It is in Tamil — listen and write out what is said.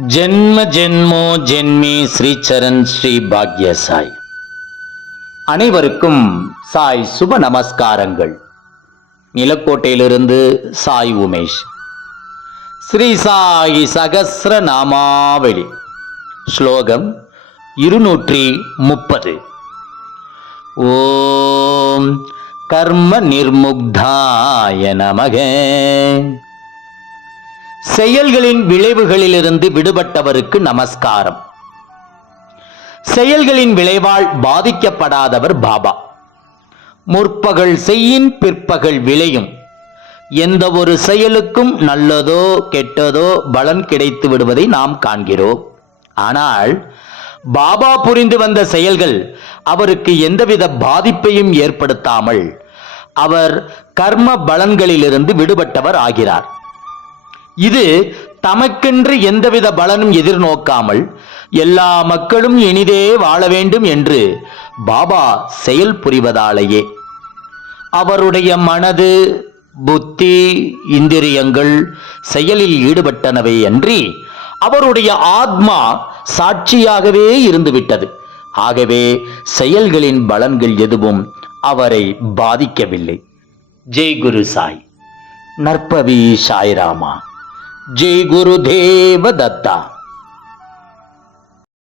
ஜென்ம ஜென்மோ ஜென்மி ஸ்ரீச்சரன் ஸ்ரீ பாக்ய சாய். அனைவருக்கும் சாய் சுப நமஸ்காரங்கள். நிலக்கோட்டையிலிருந்து சாய் உமேஷ். ஸ்ரீ சாயி சகசிர நாமாவளி. ஸ்லோகம் இருநூற்றி முப்பது. ஓம் கர்ம நிர்முக்தாய நமகே. செயல்களின் விளைவுகளிலிருந்து விடுபட்டவருக்கு நமஸ்காரம். செயல்களின் விளைவால் பாதிக்கப்படாதவர் பாபா. முற்பகல் செய்யின் பிற்பகல் விளையும். எந்த ஒரு செயலுக்கும் நல்லதோ கெட்டதோ பலன் கிடைத்து விடுவதை நாம் காண்கிறோம். ஆனால் பாபா புரிந்து வந்த செயல்கள் அவருக்கு எந்தவித பாதிப்பையும் ஏற்படுத்தாமல் அவர் கர்ம பலன்களிலிருந்து விடுபட்டவர் ஆகிறார். இது தமக்கென்று எந்தவித பலனும் எதிர்நோக்காமல் எல்லா மக்களும் இனிதே வாழ வேண்டும் என்று பாபா செயல் புரிவதாலேயே. அவருடைய மனது புத்தி இந்திரியங்கள் செயலில் ஈடுபட்டனவே அன்றி அவருடைய ஆத்மா சாட்சியாகவே இருந்துவிட்டது. ஆகவே செயல்களின் பலன்கள் எதுவும் அவரை பாதிக்கவில்லை. ஜெய் குரு சாய். நற்பவி சாய்ராமா. ஜெய் குரு தேவ தத்தா